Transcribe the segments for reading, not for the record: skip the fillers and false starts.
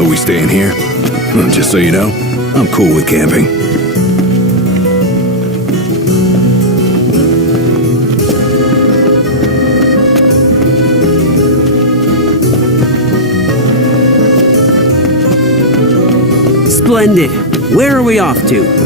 Are we staying here? Just so you know, I'm cool with camping. Splendid. Where are we off to?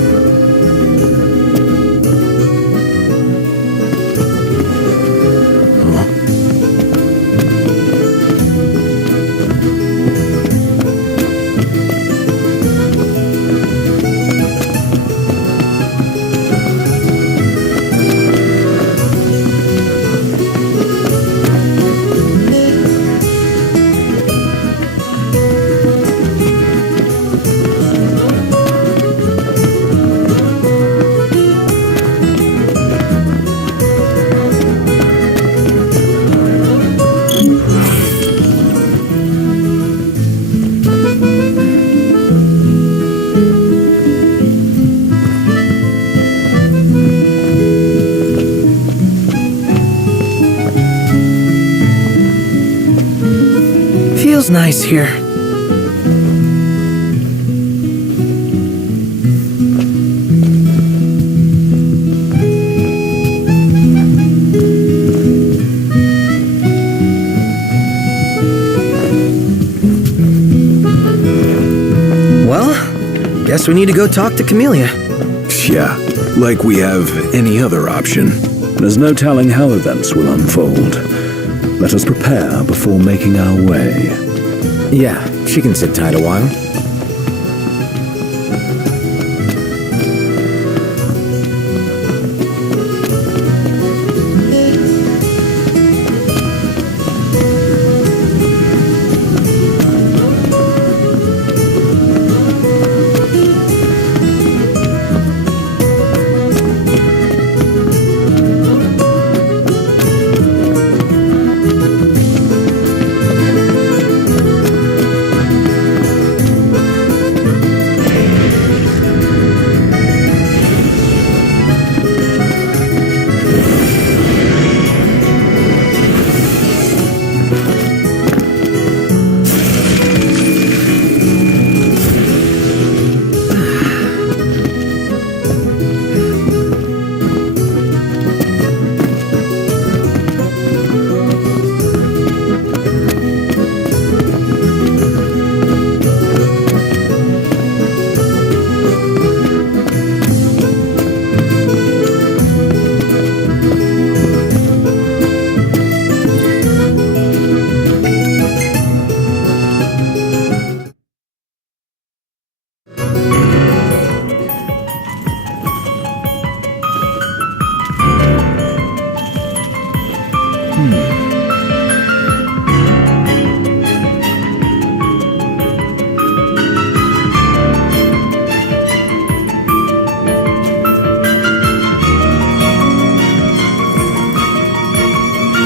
Feels nice here. Well, guess we need to go talk to Camellia. Yeah, like we have any other option. There's no telling how events will unfold. Let us prepare before making our way. Yeah, she can sit tight a while.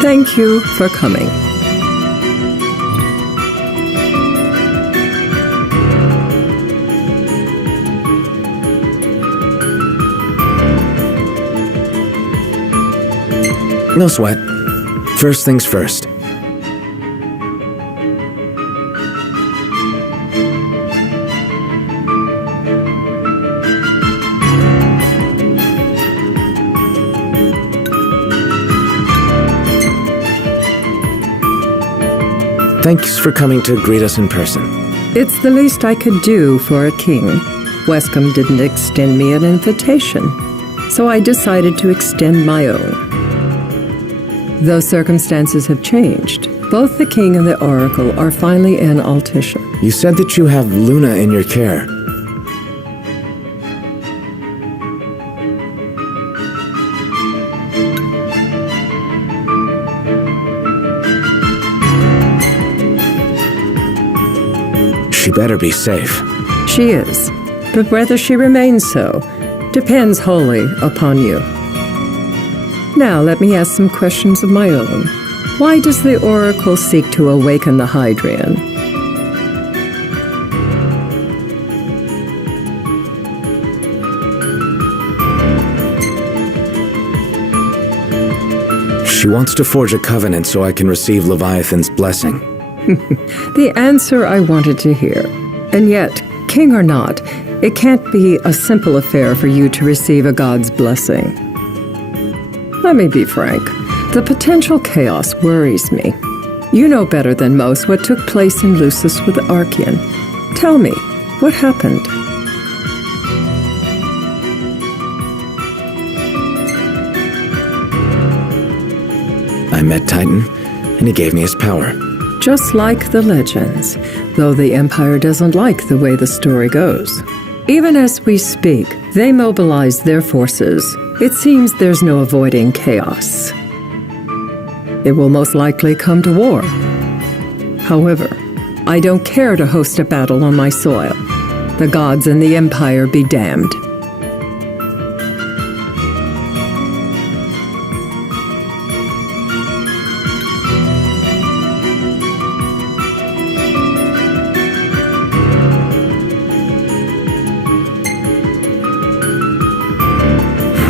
Thank you for coming. No sweat. First things first. Thanks for coming to greet us in person. It's the least I could do for a king. Wescombe didn't extend me an invitation, so I decided to extend my own. Though circumstances have changed, both the king and the oracle are finally in Altissia. You said that you have Luna in your care. She better be safe. She is, but whether she remains so depends wholly upon you. Now let me ask some questions of my own. Why does the oracle seek to awaken the Hydrian? She wants to forge a covenant so I can receive Leviathan's blessing. The answer I wanted to hear. And yet, king or not, it can't be a simple affair for you to receive a god's blessing. Let me be frank. The potential chaos worries me. You know better than most what took place in Lucis with Archean. Tell me, what happened? I met Titan, and he gave me his power. Just like the legends, though the Empire doesn't like the way the story goes. Even as we speak, they mobilize their forces. It seems there's no avoiding chaos. It will most likely come to war. However, I don't care to host a battle on my soil. The gods and the Empire be damned.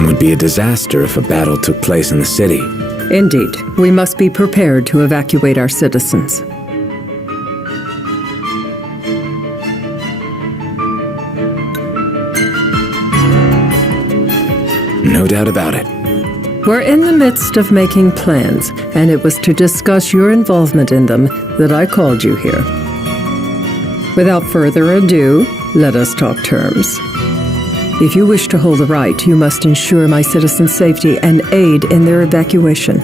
It would be a disaster if a battle took place in the city. Indeed, we must be prepared to evacuate our citizens. No doubt about it. We're in the midst of making plans, and it was to discuss your involvement in them that I called you here. Without further ado, let us talk terms. If you wish to hold the right, you must ensure my citizens' safety and aid in their evacuation.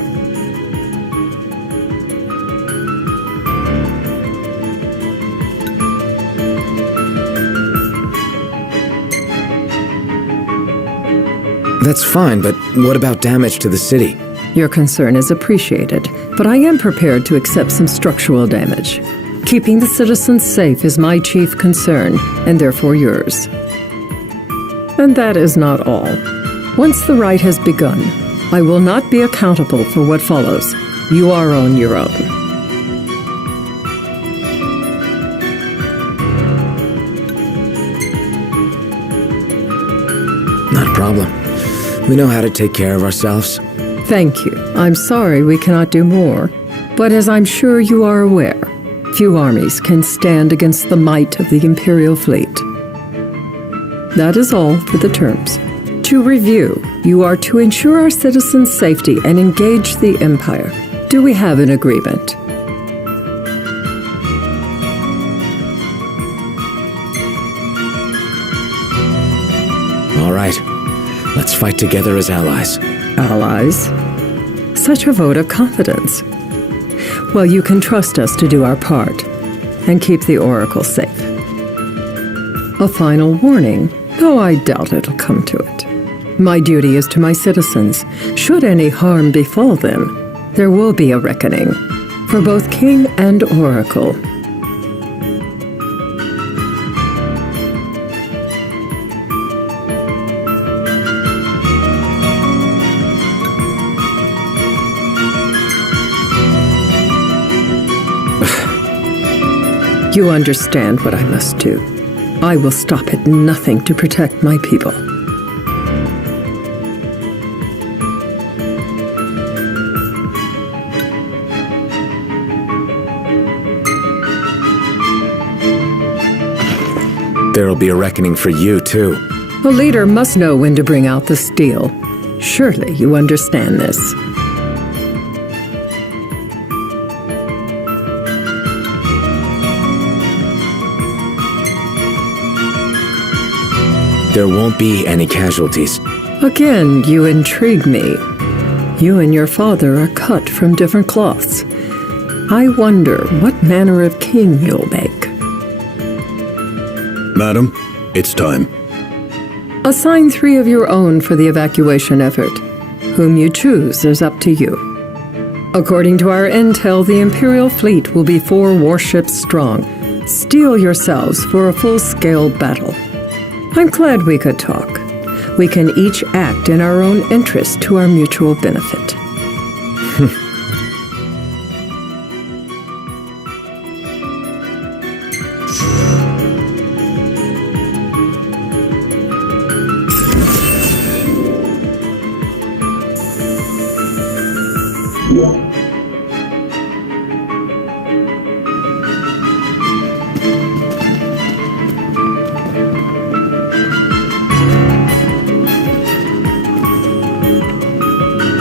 That's fine, but what about damage to the city? Your concern is appreciated, but I am prepared to accept some structural damage. Keeping the citizens safe is my chief concern, and therefore yours. And that is not all. Once the rite has begun, I will not be accountable for what follows. You are on your own. Not a problem. We know how to take care of ourselves. Thank you. I'm sorry we cannot do more. But as I'm sure you are aware, few armies can stand against the might of the Imperial fleet. That is all for the terms. To review, you are to ensure our citizens' safety and engage the Empire. Do we have an agreement? All right. Let's fight together as allies. Allies? Such a vote of confidence. Well, you can trust us to do our part and keep the Oracle safe. A final warning, though I doubt it'll come to it. My duty is to my citizens. Should any harm befall them, there will be a reckoning for both King and Oracle. You understand what I must do. I will stop at nothing to protect my people. There'll be a reckoning for you, too. A leader must know when to bring out the steel. Surely you understand this. There won't be any casualties. Again, you intrigue me. You and your father are cut from different cloths. I wonder what manner of king you'll make. Madam, it's time. Assign 3 of your own for the evacuation effort. Whom you choose is up to you. According to our intel, the Imperial fleet will be 4 warships strong. Steel yourselves for a full-scale battle. I'm glad we could talk. We can each act in our own interest to our mutual benefit.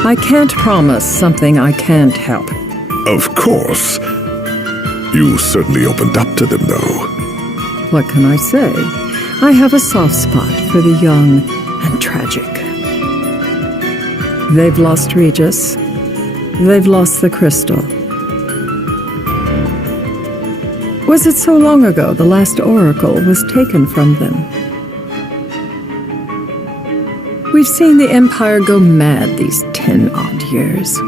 I can't promise something I can't help. Of course. You certainly opened up to them, though. What can I say? I have a soft spot for the young and tragic. They've lost Regis. They've lost the crystal. Was it so long ago the last oracle was taken from them? We've seen the Empire go mad these 10-odd years.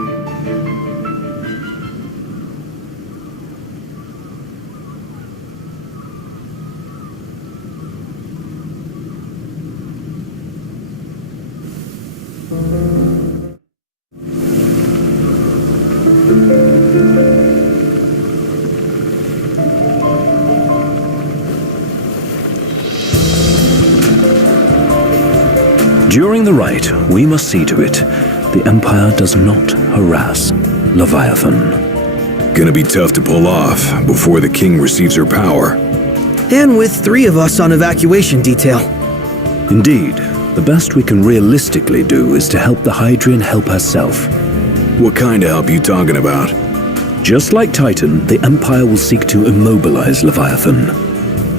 During the rite, we must see to it the Empire does not harass Leviathan. Gonna be tough to pull off before the king receives her power. And with 3 of us on evacuation detail. Indeed, the best we can realistically do is to help the Hydrian help herself. What kind of help you talking about? Just like Titan, the Empire will seek to immobilize Leviathan.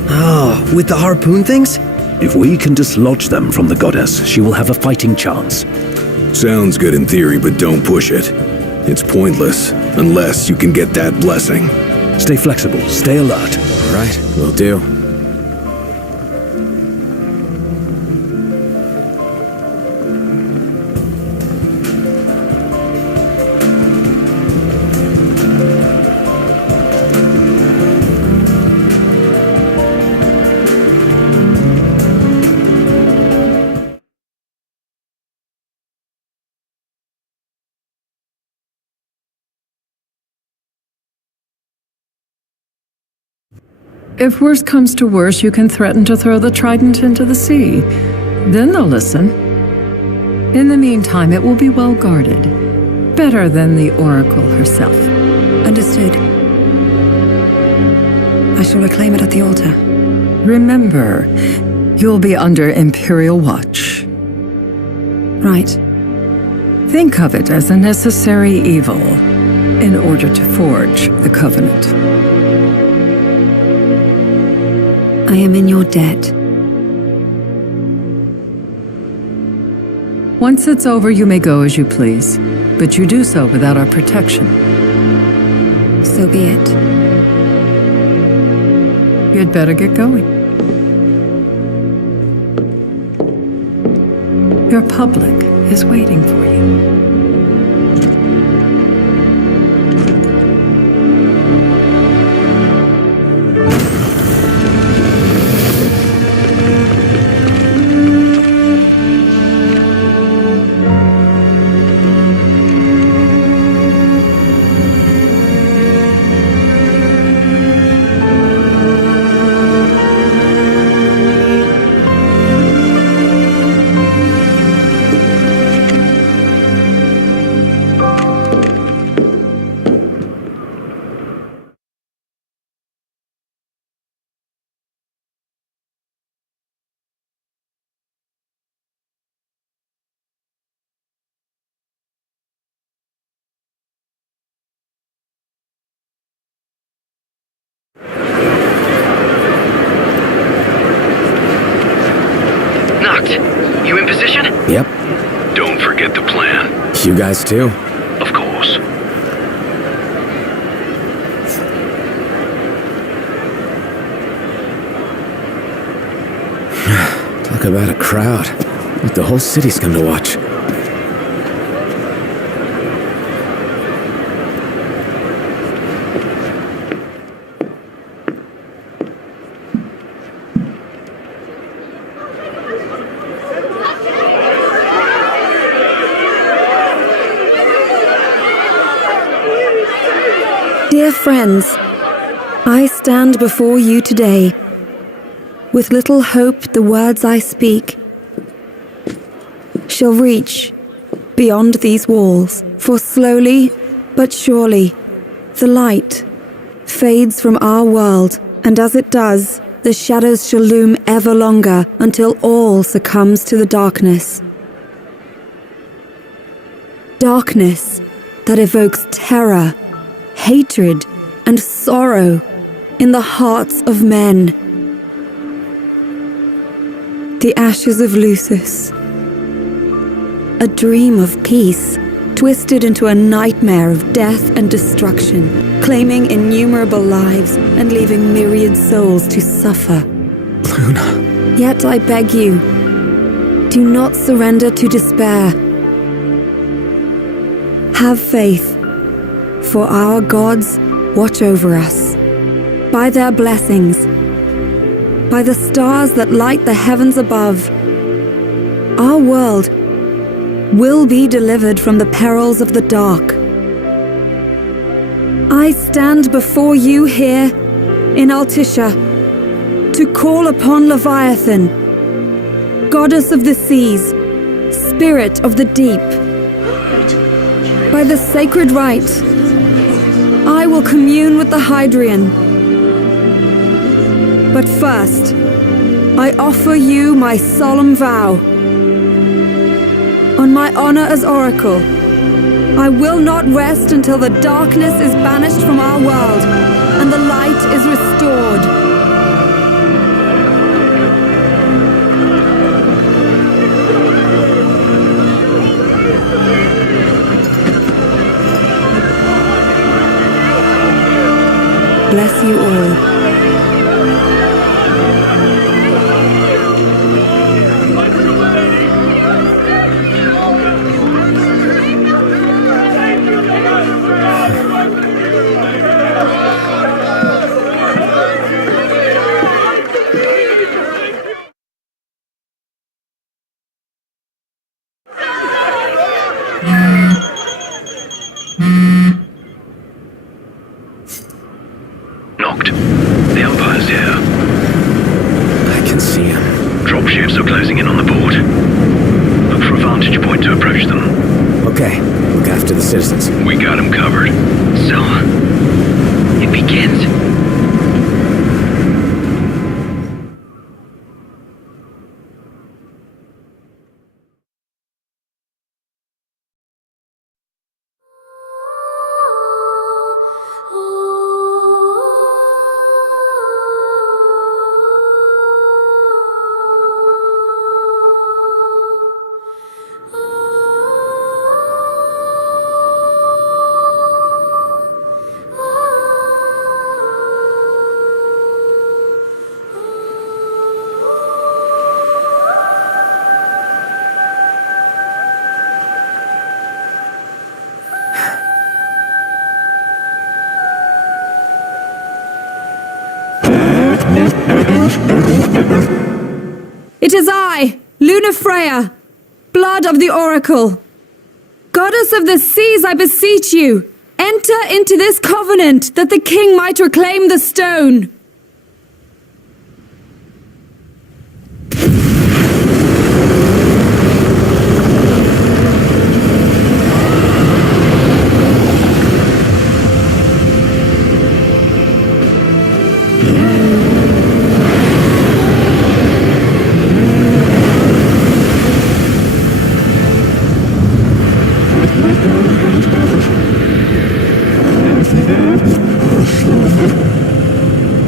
Oh, with the harpoon things? If we can dislodge them from the goddess, she will have a fighting chance. Sounds good in theory, but don't push it. It's pointless, unless you can get that blessing. Stay flexible, stay alert. All right, will do. If worst comes to worst, you can threaten to throw the trident into the sea. Then they'll listen. In the meantime, it will be well guarded. Better than the Oracle herself. Understood. I shall reclaim it at the altar. Remember, you'll be under Imperial watch. Right. Think of it as a necessary evil in order to forge the Covenant. I am in your debt. Once it's over, you may go as you please, but you do so without our protection. So be it. You'd better get going. Your public is waiting for you. What? You in position? Yep. Don't forget the plan. You guys too? Of course. Talk about a crowd. Like the whole city's come to watch. Dear friends, I stand before you today. With little hope, the words I speak shall reach beyond these walls. For slowly but surely, the light fades from our world, and as it does, the shadows shall loom ever longer until all succumbs to the darkness. Darkness that evokes terror, hatred, and sorrow in the hearts of men. The ashes of Lucis. A dream of peace, twisted into a nightmare of death and destruction, claiming innumerable lives and leaving myriad souls to suffer. Luna. Yet I beg you, do not surrender to despair. Have faith, for our gods watch over us. By their blessings, by the stars that light the heavens above, our world will be delivered from the perils of the dark. I stand before you here in Altissia to call upon Leviathan, goddess of the seas, spirit of the deep. By the sacred rite, I will commune with the Hydrian. But first, I offer you my solemn vow. On my honor as Oracle, I will not rest until the darkness is banished from our world and the light is restored. Bless you all. Knocked. The Empire's here. I can see him. Dropships are closing in on the board. Look for a vantage point to approach them. Okay, look after the citizens. We got them covered. So, it begins. It is I, Luna Freya, blood of the Oracle. Goddess of the seas, I beseech you, enter into this covenant that the king might reclaim the stone.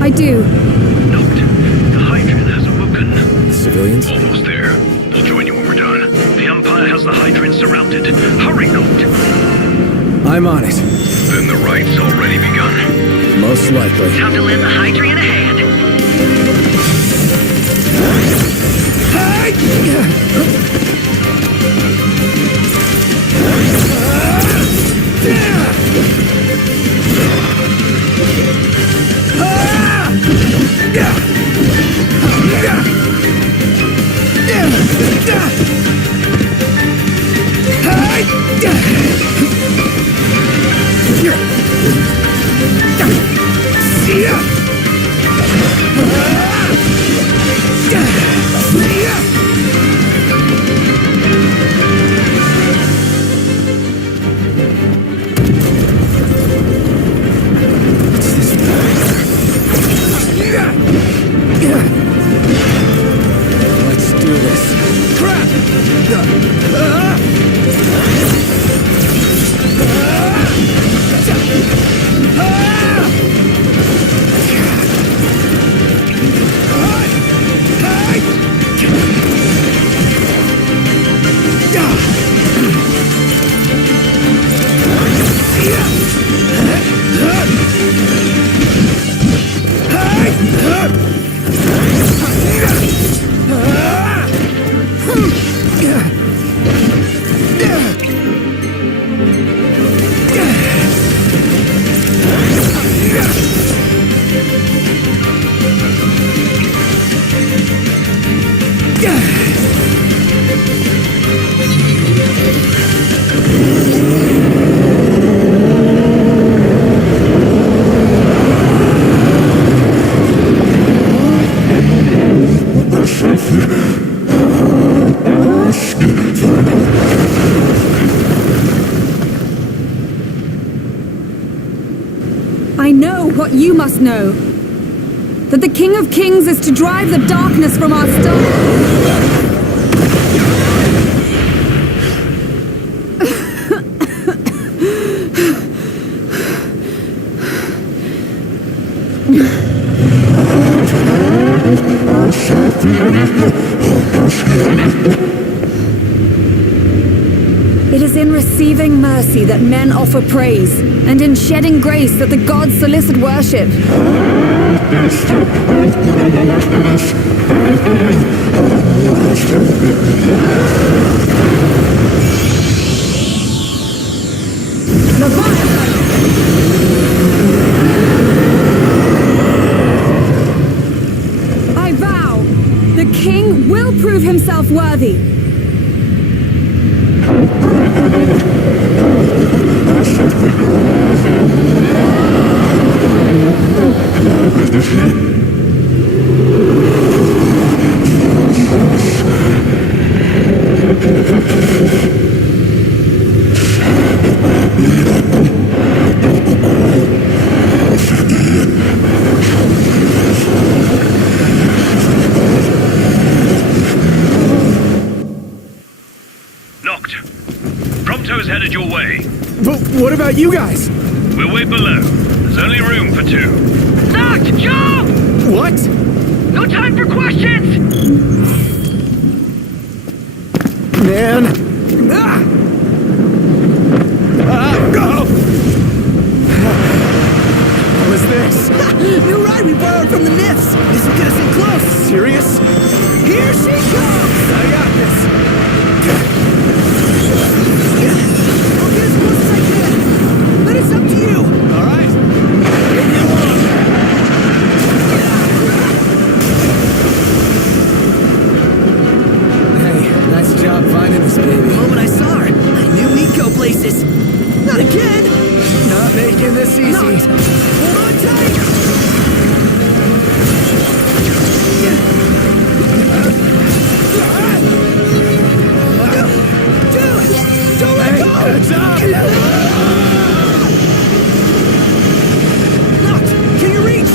I almost there. We'll join you when we're done. The Empire has the Hydrant surrounded. Hurry, Noct! I'm on it. Then the right's already begun. Most likely. Time to lend the Hydrant a hand. Let's do this. I know what you must know. That the King of Kings is to drive the darkness from our star. It is in receiving mercy that men offer praise, and in shedding grace that the gods solicit worship. I vow, the king will prove himself worthy. Noct. Prompto's headed your way. But what about you guys? We'll wait below. There's only room for two. Noct, jump! What? No time for questions! Man. Go! What was this? New ride we borrowed from the Nifs. This will get us in close. Serious? Here she comes! I got this. I'll get as close as I can. But it's up to you. All right. Hey, nice job finding this baby. The moment I saw her, I knew we'd go places. Not again! Not making this easy. Not. Hold on tight! Dude! Don't let go! Heads up! Noct, can you reach?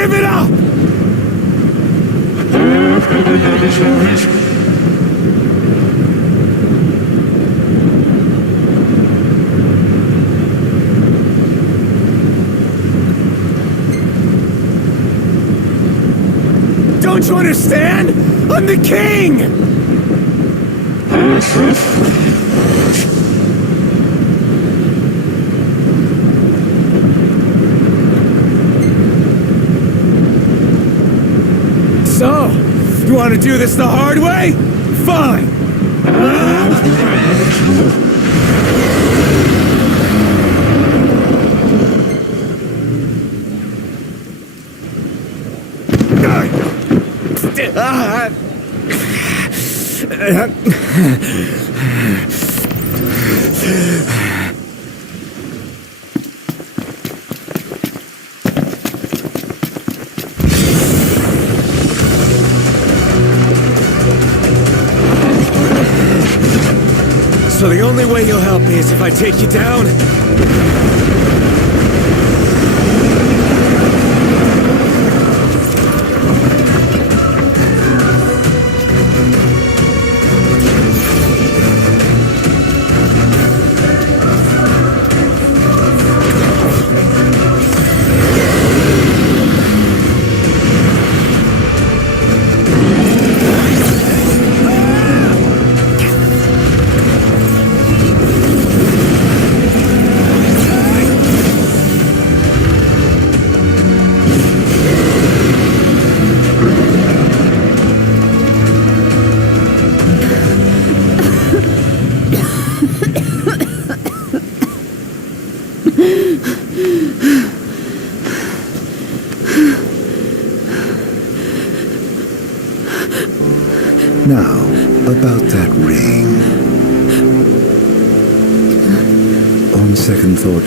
give it up! Don't you understand? I'm the king! So, you want to do this the hard way? Fine! So the only way you'll help me is if I take you down? Now, about that ring. On second thought,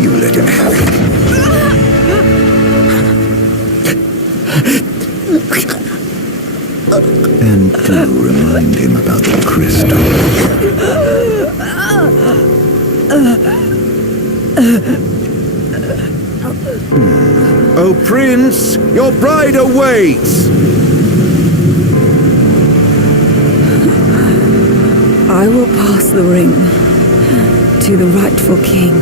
you let him have it. And do remind him about the crystal. Oh, Prince, your bride awaits! I will pass the ring to the rightful king.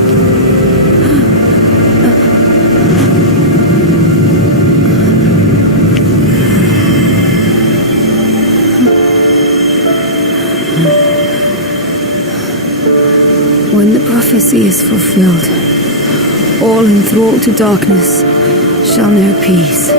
When the prophecy is fulfilled, all enthralled to darkness shall know peace.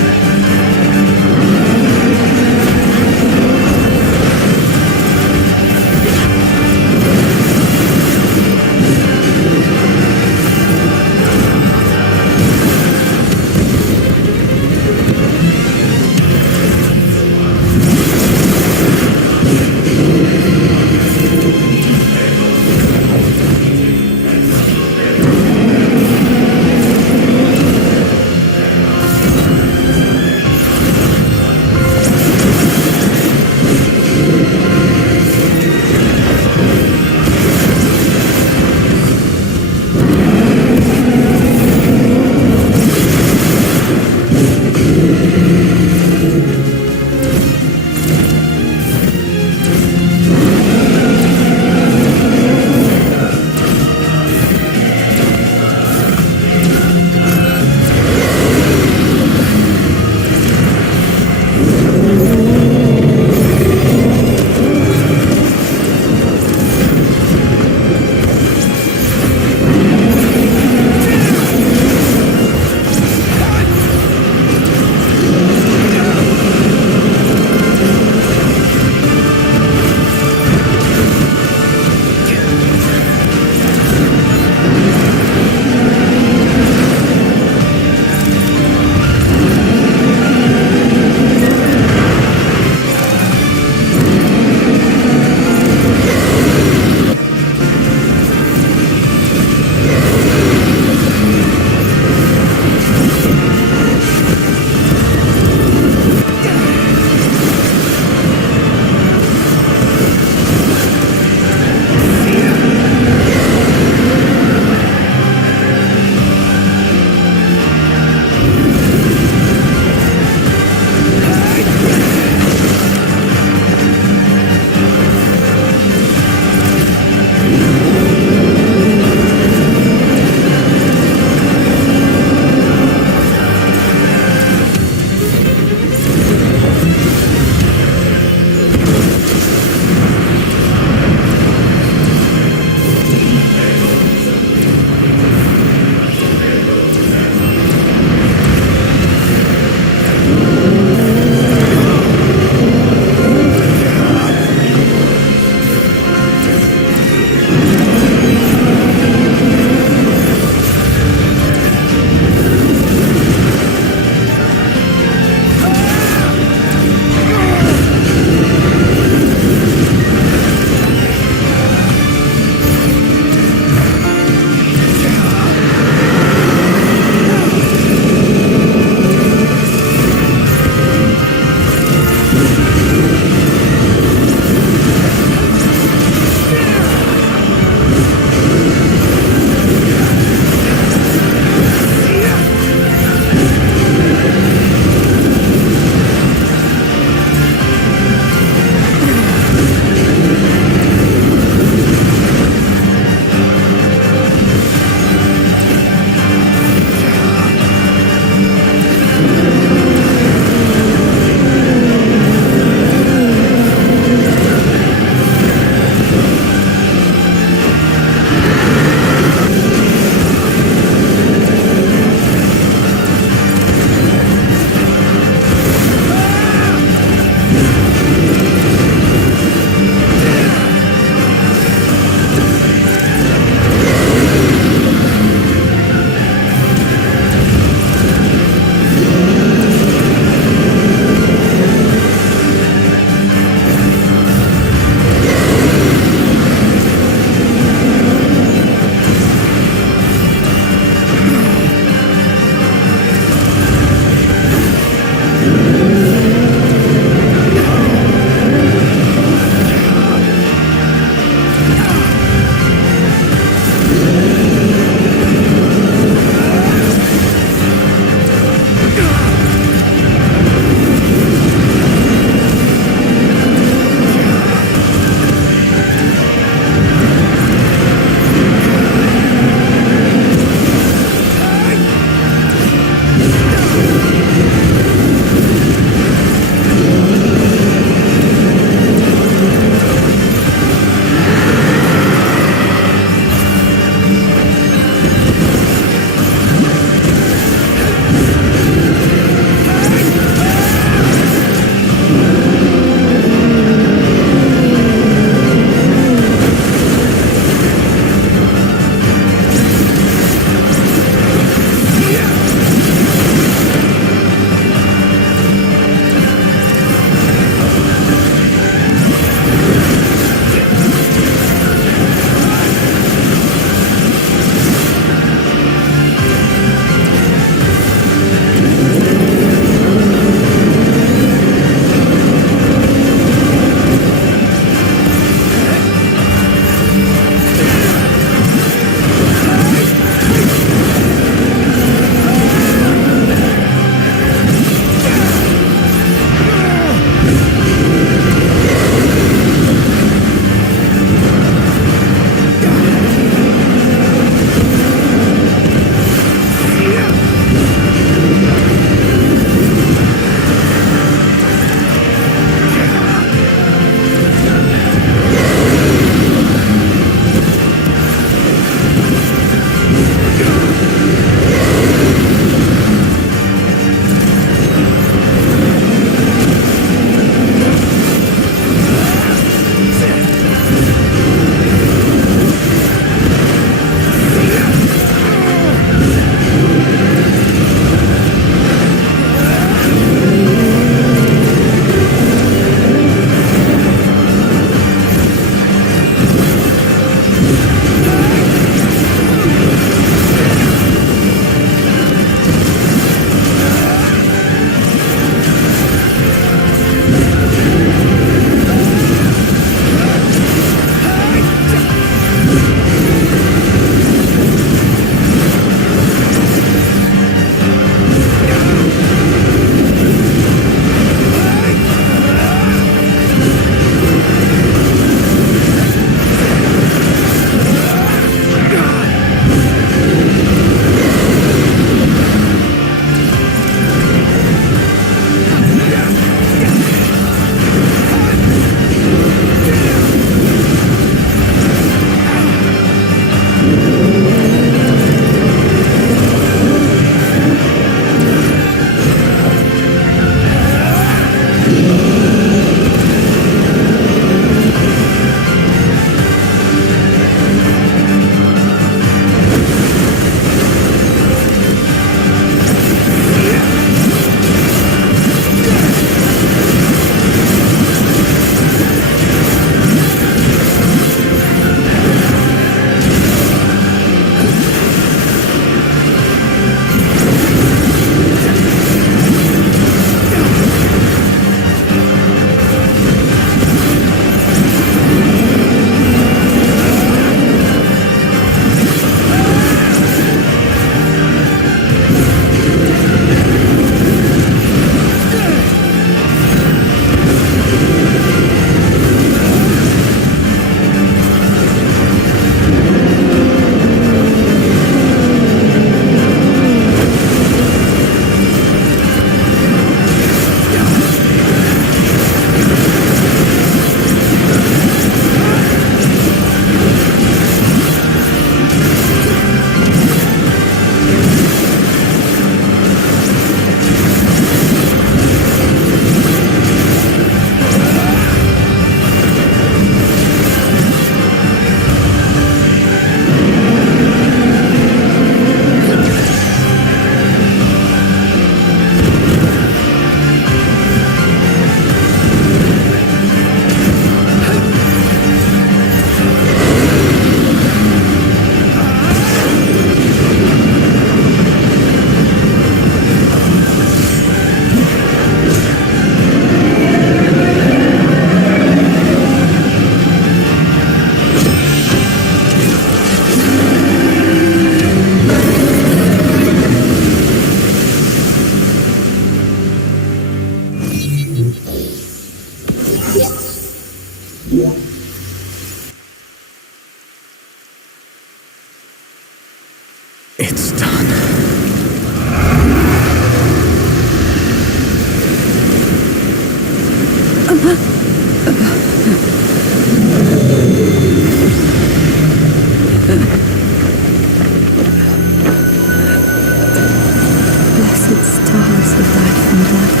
Blessed stars of life and light.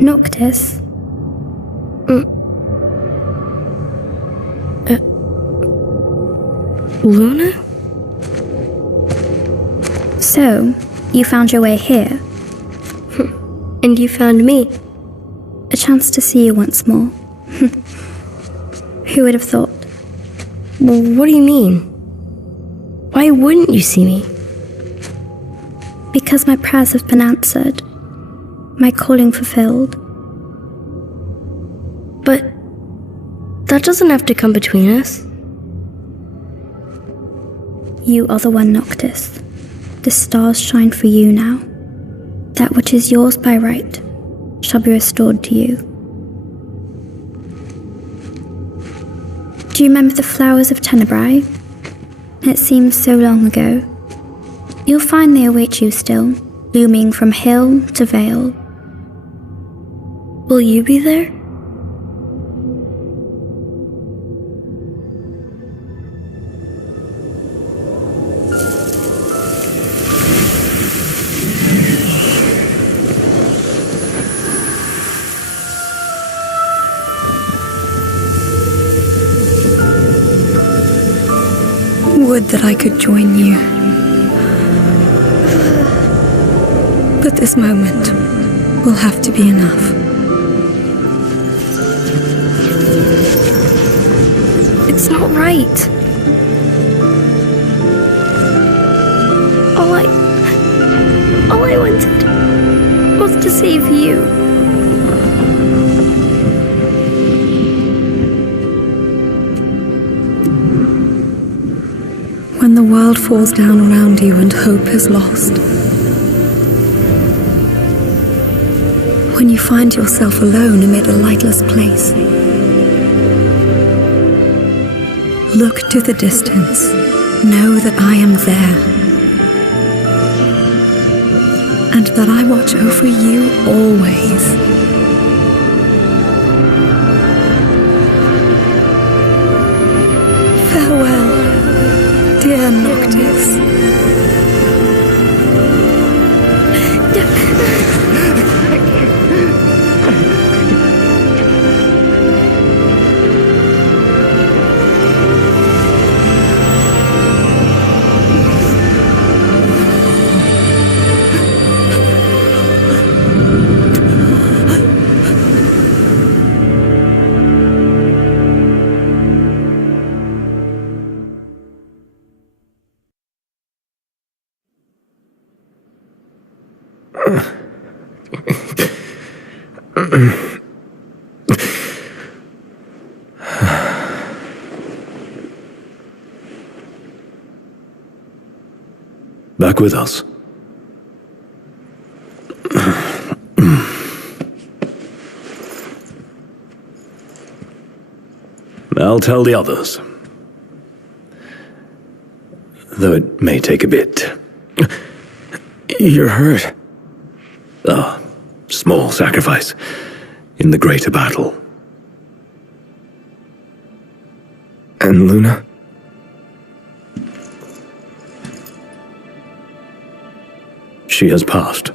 Noctis? Luna? So, you found your way here? And you found me? A chance to see you once more. Who would have thought? Well, what do you mean? Why wouldn't you see me? Because my prayers have been answered. My calling fulfilled. But that doesn't have to come between us. You are the one, Noctis. The stars shine for you now. That which is yours by right shall be restored to you. Do you remember the flowers of Tenebrae? It seems so long ago. You'll find they await you still, blooming from hill to vale. Will you be there? Would that I could join you. But this moment will have to be enough. It's not right. All I wanted was to save you. When the world falls down around you and hope is lost. When you find yourself alone amid a lightless place. Look to the distance. Know that I am there. And that I watch over you always. Farewell, dear Noctis. Back with us. I'll tell the others. Though it may take a bit. You're hurt. A small sacrifice in the greater battle. And Luna? She has passed.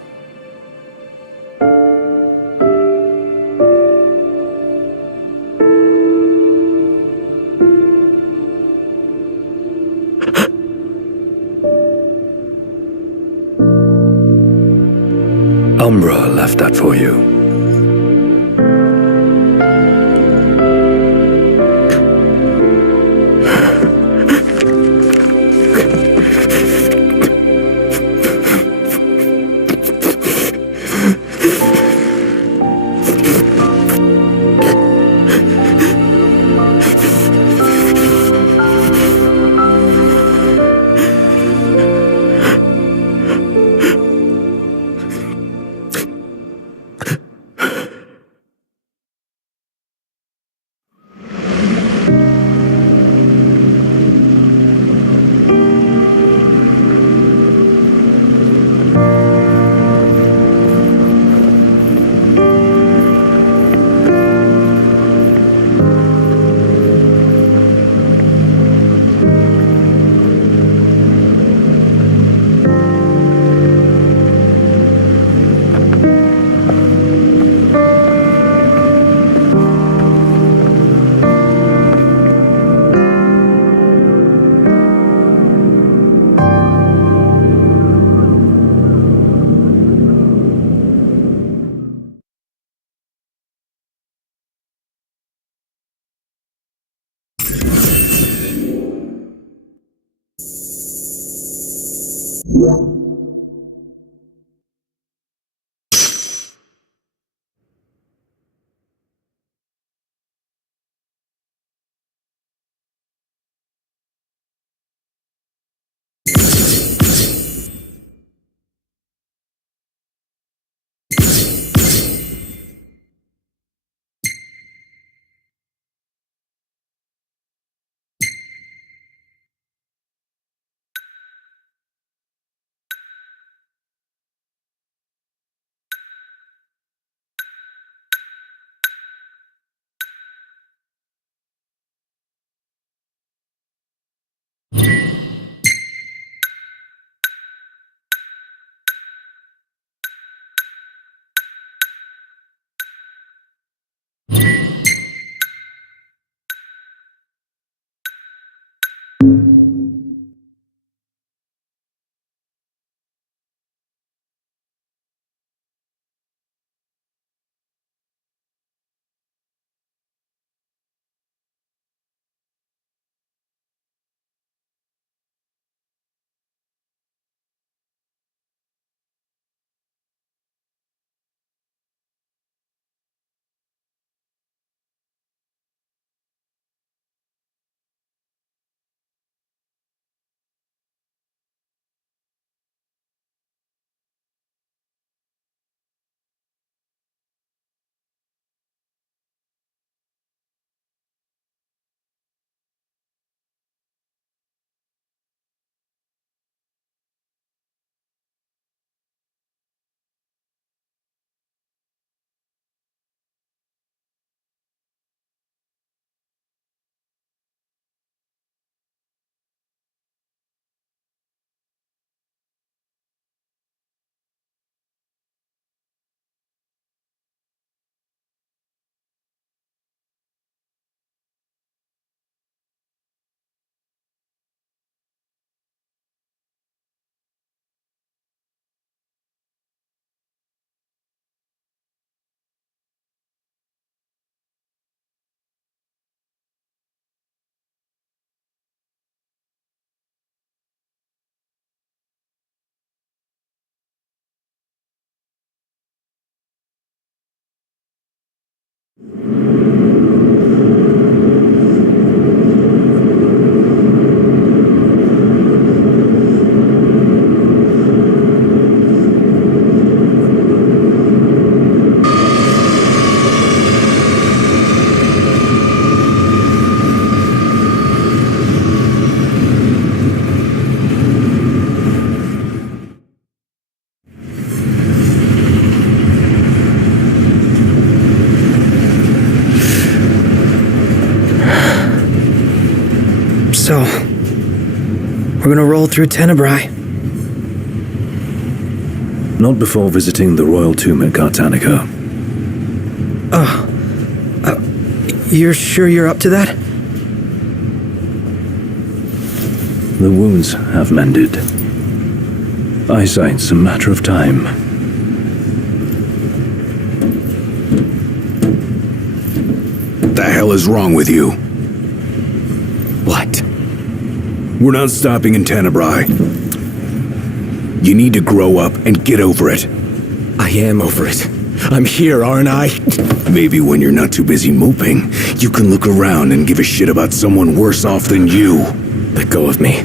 Umbra left that for you. So, we're gonna roll through Tenebrae. Not before visiting the royal tomb at Gartanica. You're sure you're up to that? The wounds have mended. Eyesight's a matter of time. the hell is wrong with you? What? We're not stopping in Tenebrae. You need to grow up and get over it. I am over it. I'm here, aren't I? Maybe when you're not too busy moping, you can look around and give a shit about someone worse off than you. Let go of me.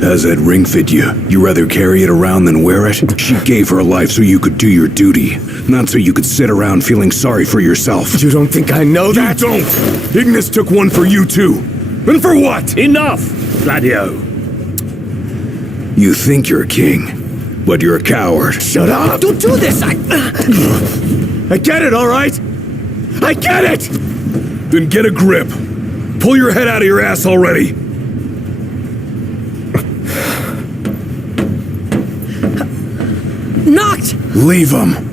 How's that ring fit you? You rather carry it around than wear it? She gave her life so you could do your duty, not so you could sit around feeling sorry for yourself. You don't think I know that? You don't! Ignis took one for you too. And for what? Enough, Gladio. You think you're a king, but you're a coward. Shut up! Don't do this! I get it, all right? I get it! Then get a grip. Pull your head out of your ass already. Knocked! Leave him.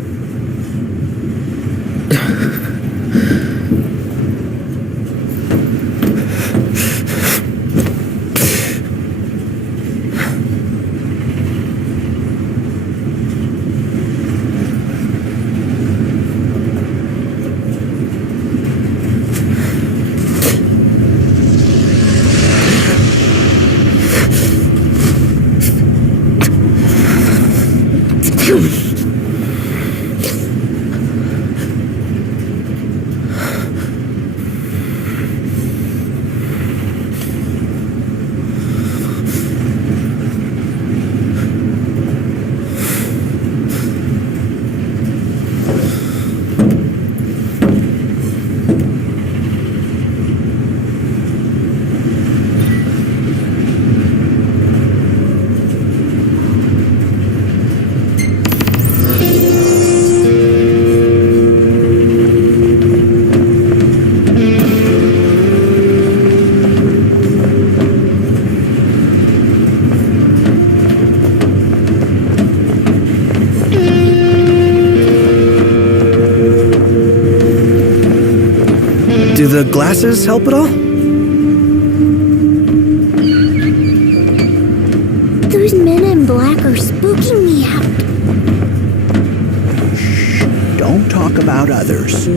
Do the glasses help at all? Those men in black are spooking me out. Shh, don't talk about others.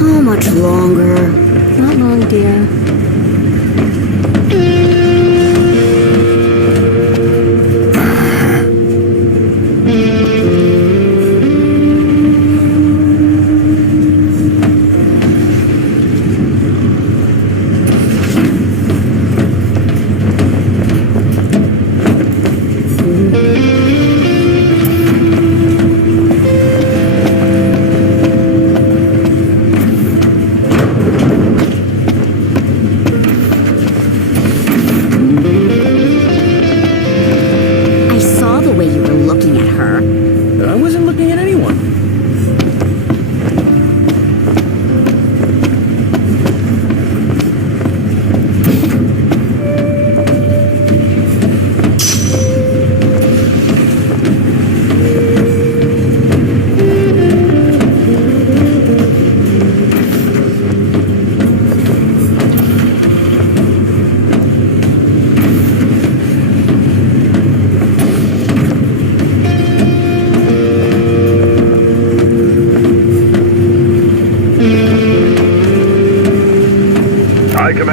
How much longer? Not long, dear.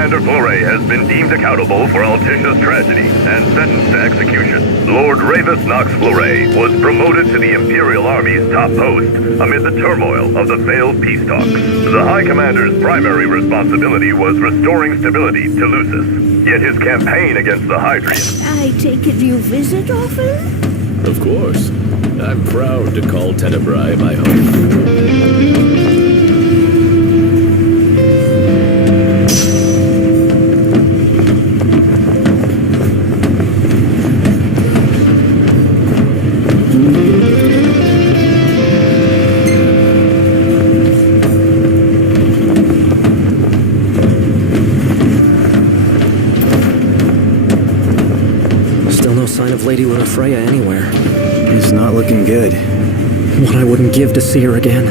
Commander Fleury has been deemed accountable for Altisha's tragedy and sentenced to execution. Lord Ravis Knox Fleury was promoted to the Imperial Army's top post amid the turmoil of the failed peace talks. The High Commander's primary responsibility was restoring stability to Lucis. Yet his campaign against the Hydrians... I take it you visit often? Of course. I'm proud to call Tenebrae my home. Lady Lunafreya anywhere. It's not looking good. What I wouldn't give to see her again.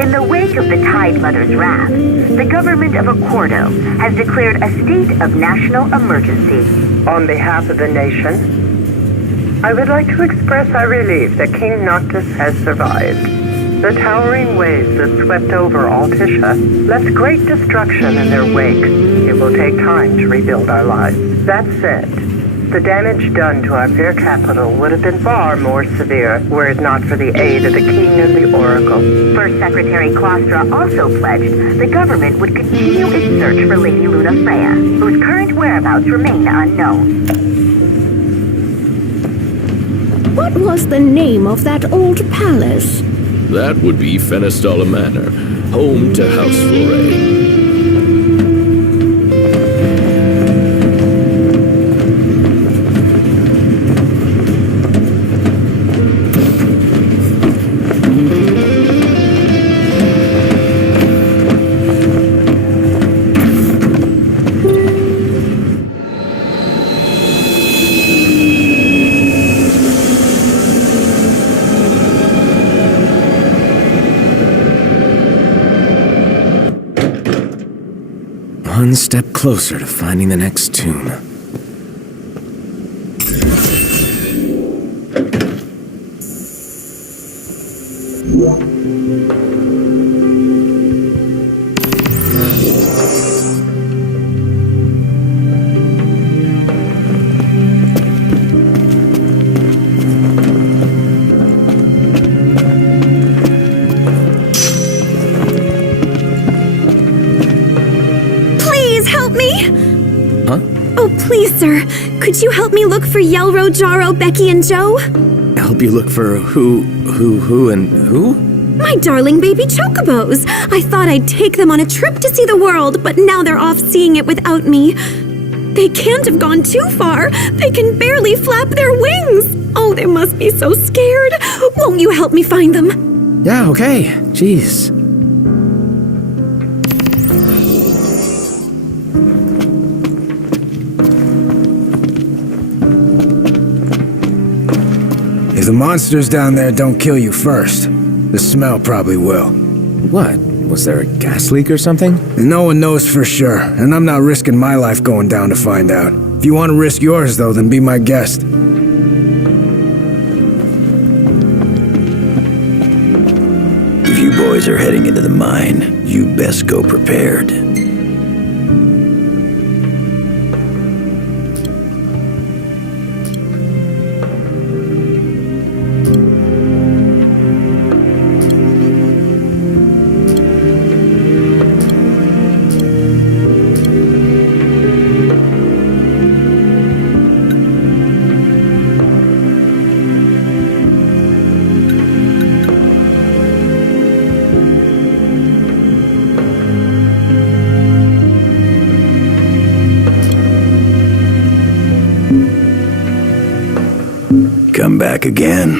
In the wake of the Tide Mother's wrath, the government of Accordo has declared a state of national emergency. On behalf of the nation, I would like to express our relief that King Noctis has survived. The towering waves that swept over Altisha left great destruction in their wake. It will take time to rebuild our lives. That said, the damage done to our fair capital would have been far more severe were it not for the aid of the King and the Oracle. First Secretary Claustra also pledged the government would continue its search for Lady Lunafreya, whose current whereabouts remain unknown. What was the name of that old palace? That would be Fenestala Manor, home to House Fleury. One step closer to finding the next tomb. Please, sir, could you help me look for Yelro, Jaro, Becky, and Joe? Help you look for who, and who? My darling baby chocobos. I thought I'd take them on a trip to see the world, but now they're off seeing it without me. They can't have gone too far. They can barely flap their wings. Oh, they must be so scared. Won't you help me find them? Yeah, okay. Jeez. If the monsters down there don't kill you first, the smell probably will. What? Was there a gas leak or something? No one knows for sure, and I'm not risking my life going down to find out. If you want to risk yours, though, then be my guest. If you boys are heading into the mine, you best go prepared. Come back again.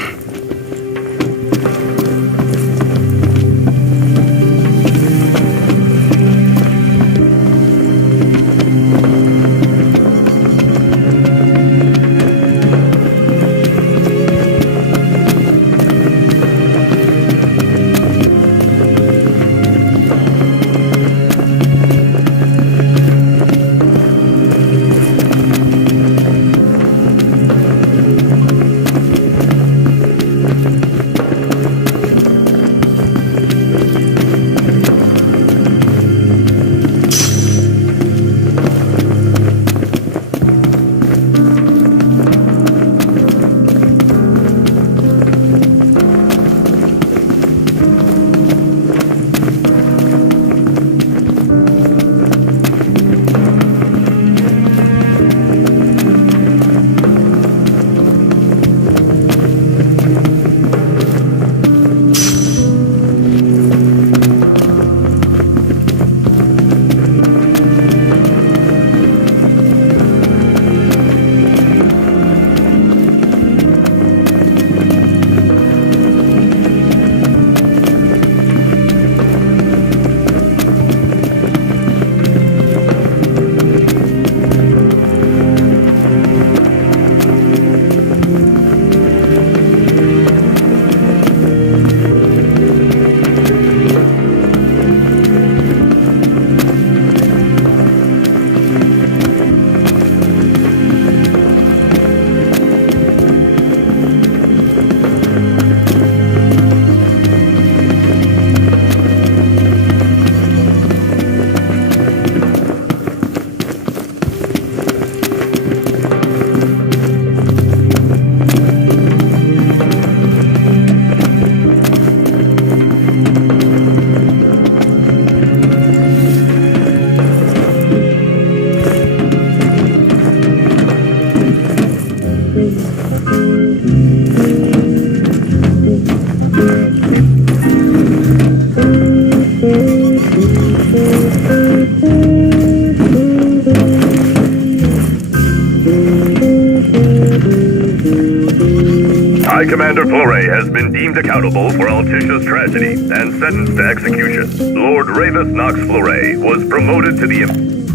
High Commander Flore has been deemed accountable for Altisha's tragedy and sentenced to execution. Lord Ravis Knox Flore was promoted to the...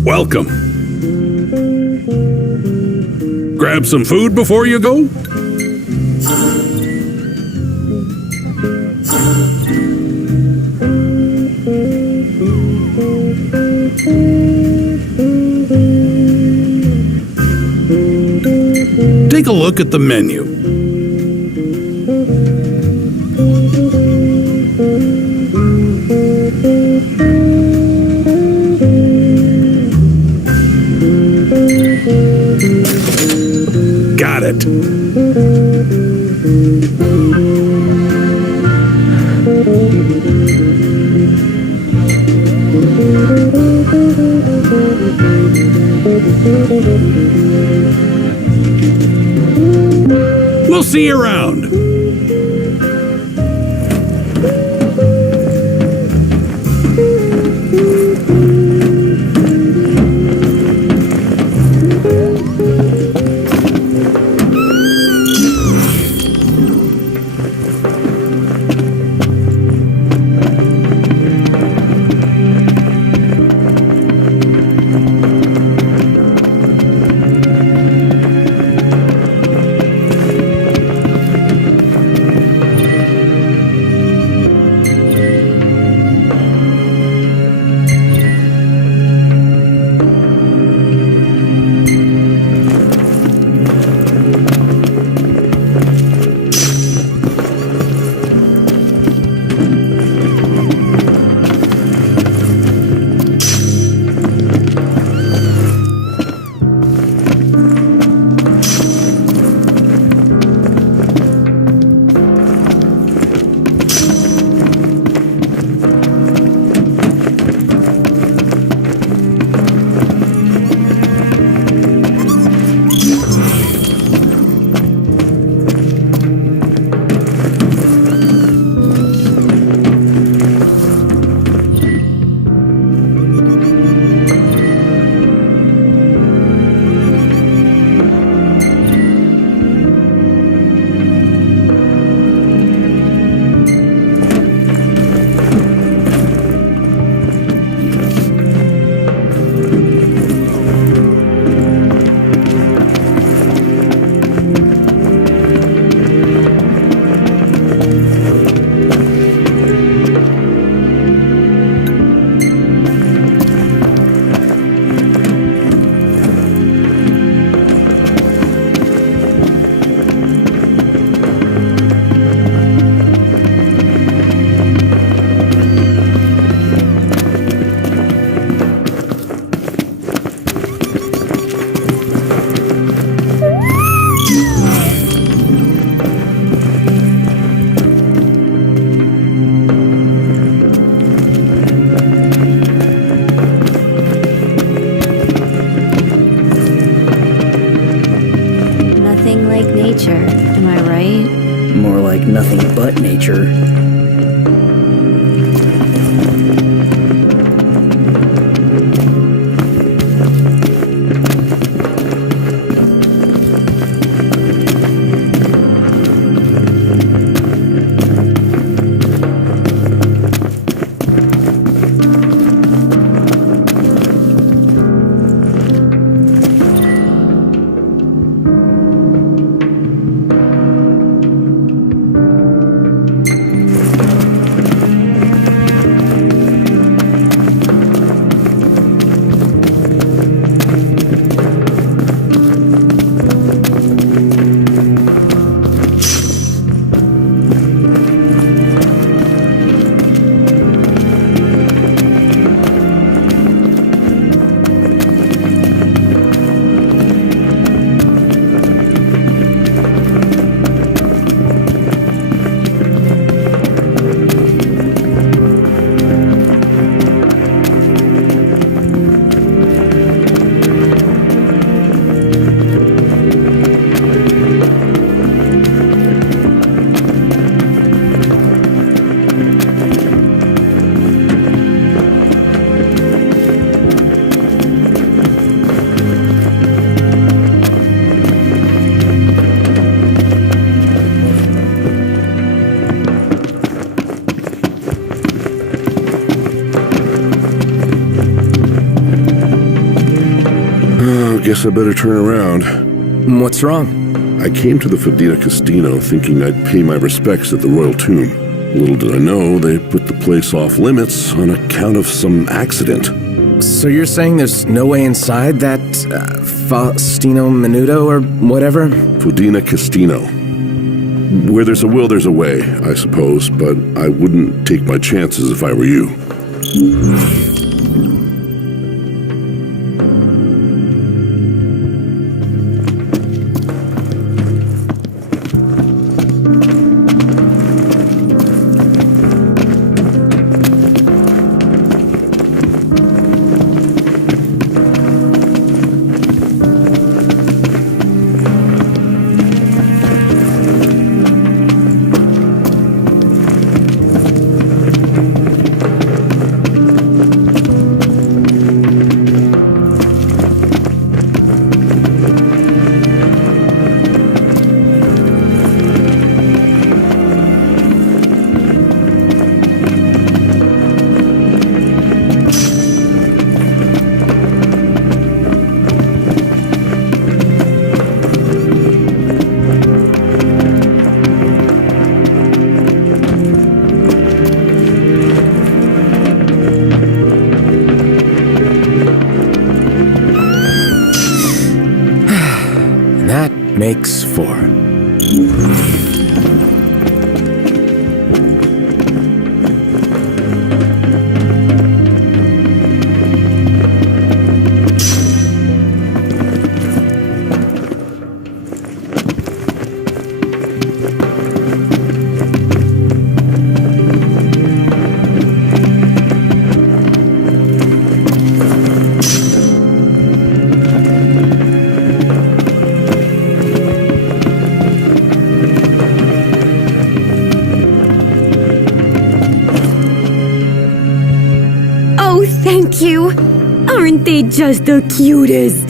Welcome. Grab some food before you go? Take a look at the menu. Got it. We'll see you around. Nothing but nature. guess I better turn around. What's wrong? I came to the Fedina Casino thinking I'd pay my respects at the Royal Tomb. Little did I know they put the place off limits on account of some accident. So you're saying there's no way inside that, Faustino Menudo or whatever? Fedina Casino. Where there's a will, there's a way, I suppose, but I wouldn't take my chances if I were you. Makes 4. Thank you. Aren't they just the cutest?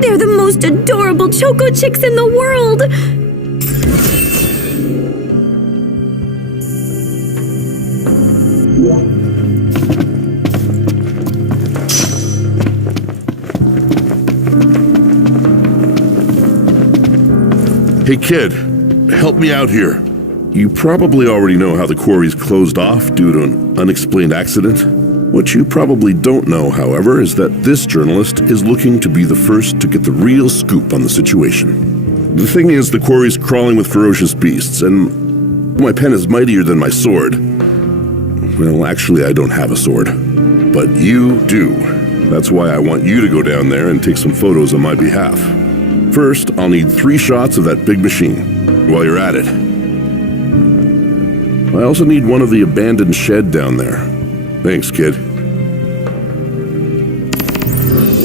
They're the most adorable Choco Chicks in the world. Hey kid, help me out here. You probably already know how the quarry's closed off due to an unexplained accident. What you probably don't know, however, is that this journalist is looking to be the first to get the real scoop on the situation. The thing is, the quarry's crawling with ferocious beasts, and my pen is mightier than my sword. Well, actually, I don't have a sword. But you do. That's why I want you to go down there and take some photos on my behalf. First, I'll need 3 shots of that big machine while you're at it. I also need one of the abandoned shed down there. Thanks, kid.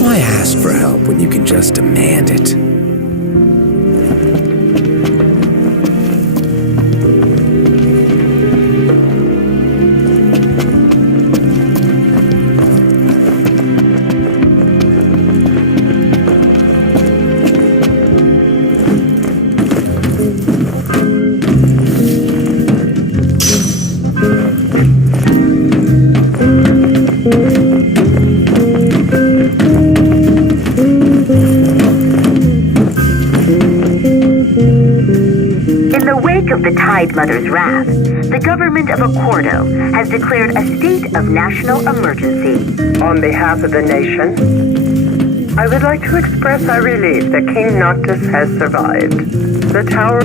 Why ask for help when you can just demand it? Of the Tide Mother's wrath, the government of Accordo has declared a state of national emergency. On behalf of the nation, I would like to express our relief that King Noctis has survived. The tower...